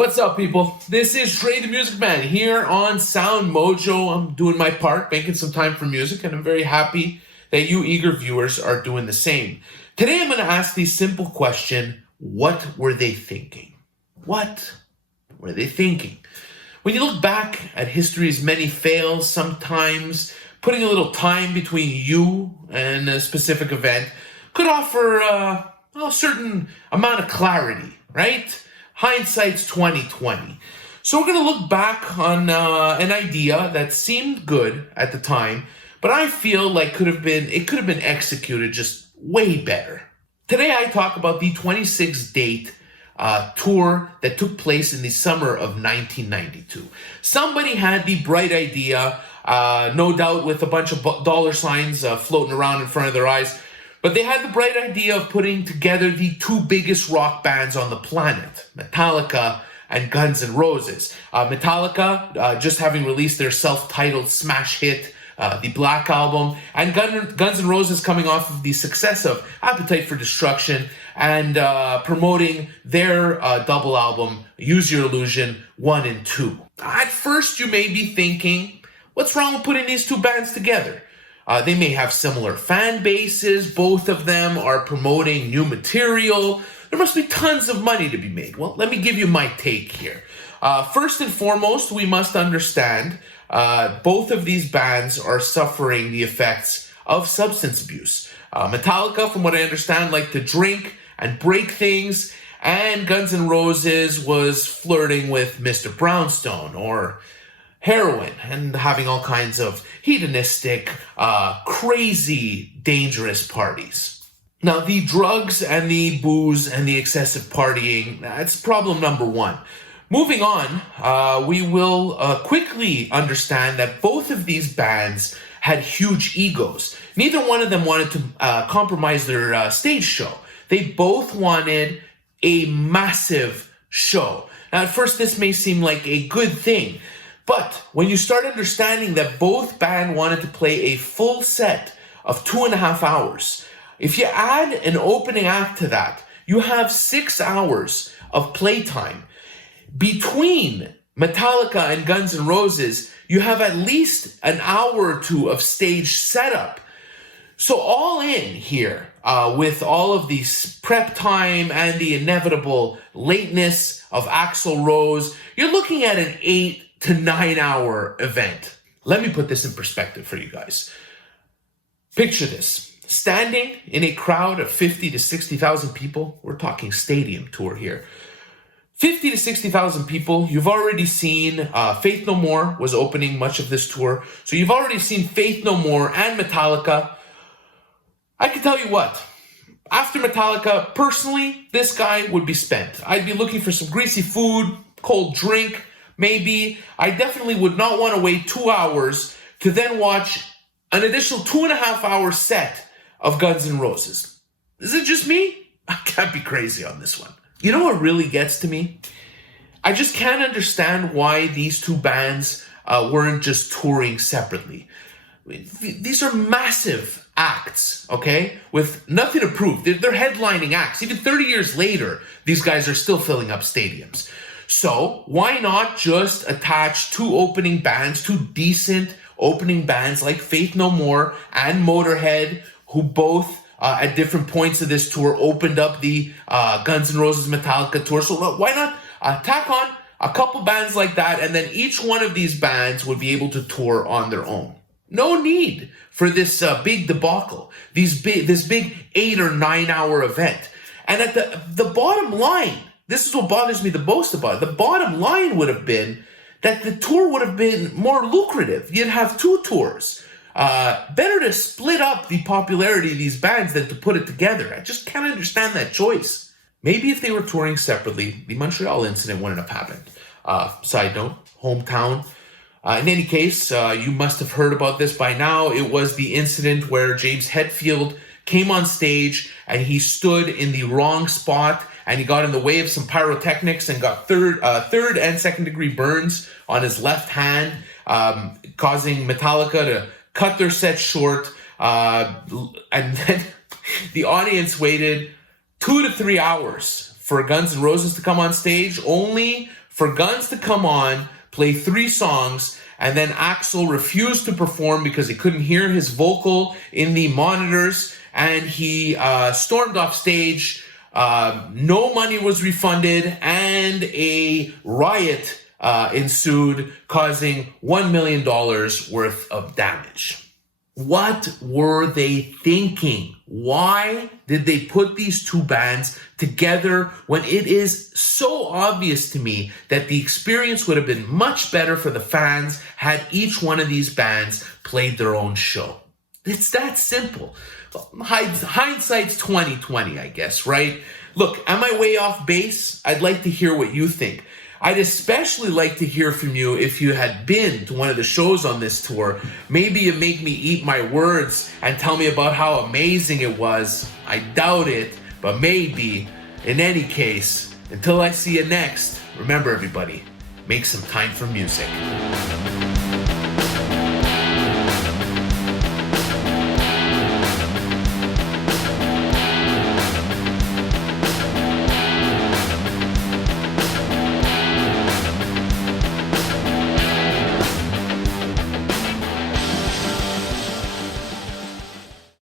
What's up, people? This is Dre the Music Man here on SoundMojo. I'm doing my part, making some time for music, and I'm very happy that you eager viewers are doing the same. Today I'm going to ask the simple question, what were they thinking? What were they thinking? When you look back at history's many fails, sometimes putting a little time between you and a specific event could offer a certain amount of clarity, right? Hindsight's 2020. So we're going to look back on an idea that seemed good at the time, but I feel like it could have been executed just way better. Today I talk about the 26-date tour that took place in the summer of 1992. Somebody had the bright idea, no doubt with a bunch of dollar signs floating around in front of their eyes, but they had the bright idea of putting together the two biggest rock bands on the planet, Metallica and Guns N' Roses. Metallica just having released their self-titled smash hit, the Black Album, and Guns N' Roses coming off of the success of Appetite for Destruction and promoting their double album, Use Your Illusion 1 and 2. At first, you may be thinking, what's wrong with putting these two bands together? They may have similar fan bases. Both of them are promoting new material. There must be tons of money to be made. Well, let me give you my take here. First and foremost, we must understand both of these bands are suffering the effects of substance abuse. Metallica, from what I understand, like to drink and break things, and Guns N' Roses was flirting with Mr. Brownstone or heroin and having all kinds of hedonistic, crazy, dangerous parties. Now, the drugs and the booze and the excessive partying, that's problem number one. Moving on, we will quickly understand that both of these bands had huge egos. Neither one of them wanted to compromise their stage show. They both wanted a massive show. Now, at first, this may seem like a good thing, but when you start understanding that both bands wanted to play a full set of 2.5 hours, if you add an opening act to that, you have 6 hours of playtime. Between Metallica and Guns N' Roses, you have at least an hour or two of stage setup. So all in here, with all of the prep time and the inevitable lateness of Axl Rose, you're looking at an 8 to 9 hour event. Let me put this in perspective for you guys. Picture this. Standing in a crowd of 50 to 60,000 people, we're talking stadium tour here. 50 to 60,000 people, you've already seen Faith No More was opening much of this tour. So you've already seen Faith No More and Metallica. I can tell you what, after Metallica, personally, this guy would be spent. I'd be looking for some greasy food, cold drink, maybe. I definitely would not want to wait 2 hours to then watch an additional 2.5 hour set of Guns N' Roses. Is it just me? I can't be crazy on this one. You know what really gets to me? I just can't understand why these two bands weren't just touring separately. These are massive acts, okay? With nothing to prove. They're headlining acts. Even 30 years later, these guys are still filling up stadiums. So why not just attach two opening bands, two decent opening bands like Faith No More and Motorhead, who both at different points of this tour opened up the Guns N' Roses Metallica tour. So why not tack on a couple bands like that, and then each one of these bands would be able to tour on their own. No need for this big debacle, this big 8 or 9 hour event. And at the bottom line, this is what bothers me the most about it. The bottom line would have been that the tour would have been more lucrative. You'd have two tours. Better to split up the popularity of these bands than to put it together. I just can't understand that choice. Maybe if they were touring separately, the Montreal incident wouldn't have happened. Side note, hometown. In any case, you must have heard about this by now. It was the incident where James Hetfield came on stage and he stood in the wrong spot and he got in the way of some pyrotechnics and got third and second degree burns on his left hand, causing Metallica to cut their set short. And then the audience waited 2 to 3 hours for Guns N' Roses to come on stage, only for Guns to come on, play 3 songs, and then Axl refused to perform because he couldn't hear his vocal in the monitors, and he stormed off stage. No money was refunded, and a riot ensued, causing $1 million worth of damage. What were they thinking? Why did they put these 2 bands together when it is so obvious to me that the experience would have been much better for the fans had each one of these bands played their own show? It's that simple. Hindsight's 20/20, I guess, right? Look, am I way off base? I'd like to hear what you think. I'd especially like to hear from you if you had been to one of the shows on this tour. Maybe you make me eat my words and tell me about how amazing it was. I doubt it, but maybe. In any case, until I see you next, remember everybody, make some time for music.